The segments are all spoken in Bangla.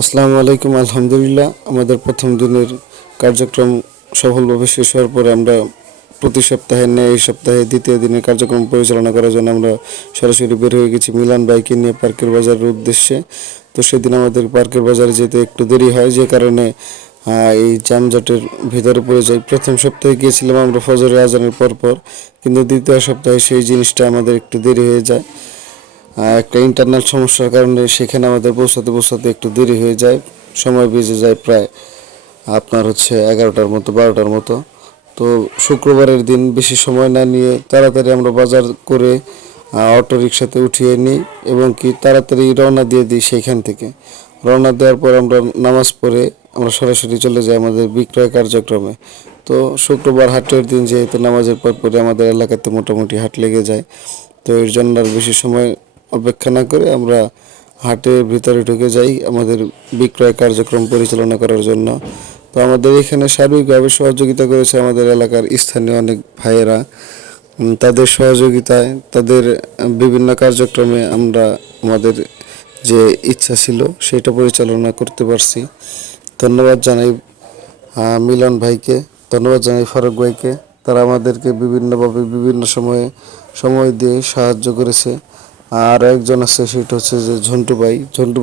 আসসালামু আলাইকুম। আলহামদুলিল্লাহ, আমাদের প্রথম দিনের কার্যক্রম সফলভাবে শেষ হওয়ার পরে আমরা প্রতি সপ্তাহে ন্যায় এই সপ্তাহে দ্বিতীয় দিনের কার্যক্রম পরিচালনা করার জন্য আমরা সরাসরি বের হয়ে গেছি মিলান বাইকে নিয়ে পার্কের বাজারের উদ্দেশ্যে। তো সেদিন আমাদের পার্কের বাজারে যেতে একটু দেরি হয়, যে কারণে এই যানজটের ভিতরে পড়ে যাই। প্রথম সপ্তাহে গিয়েছিলাম আমরা ফজরের আজানের পরপর, কিন্তু দ্বিতীয় সপ্তাহে সেই জিনিসটা আমাদের একটু দেরি হয়ে যায়। একটা ইন্টারনাল সমস্যার কারণে সেখানে আমাদের পৌঁছাতে একটু দেরি হয়ে যায়, সময় বেজে যায় প্রায় আপনার 11টার মতো 12টার মতো। তো শুক্রবারের দিন বেশি সময় না নিয়ে তাড়াতাড়ি আমরা বাজার করে অটো রিক্সাতে উঠিয়ে নিই এবং কি তাড়াতাড়ি রওনা দিয়ে দিই। সেইখান থেকে রওনা দেওয়ার পর আমরা নামাজ পড়ে আমরা সরাসরি চলে যাই আমাদের বিক্রয় কার্যক্রমে। তো শুক্রবার হাটের দিন যেহেতু নামাজের পর পরে আমাদের এলাকাতে মোটামুটি হাট লেগে যায়, তো এর জন্য আর বেশি সময় অপেক্ষা না করে আমরা হাটের ভিতরে ঢুকে যাই আমাদের বিক্রয় কার্যক্রম পরিচালনা করার জন্য। তো আমাদের এখানে সার্বিকভাবে সহযোগিতা করেছে আমাদের এলাকার স্থানীয় অনেক ভাইয়েরা। তাদের সহযোগিতায় তাদের বিভিন্ন কার্যক্রমে আমরা আমাদের যে ইচ্ছা ছিল সেটা পরিচালনা করতে পারছি। ধন্যবাদ জানাই মিলন ভাইকে, ধন্যবাদ জানাই ফারুক ভাইকে। তারা আমাদেরকে বিভিন্নভাবে বিভিন্ন সময়ে সময় দিয়ে সাহায্য করেছে। আর একজন আছে, সেটা হচ্ছে যে ঝন্টু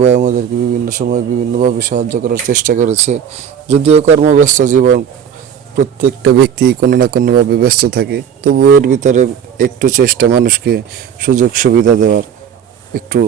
ভাই আমাদেরকে বিভিন্ন সময় বিভিন্নভাবে সাহায্য করার চেষ্টা করেছে। যদিও কর্মব্যস্ত জীবন, প্রত্যেকটা ব্যক্তি কোনো না কোনোভাবে ব্যস্ত থাকে, তবু এর ভিতরে একটু চেষ্টা মানুষকে সুযোগ সুবিধা দেওয়ার, একটু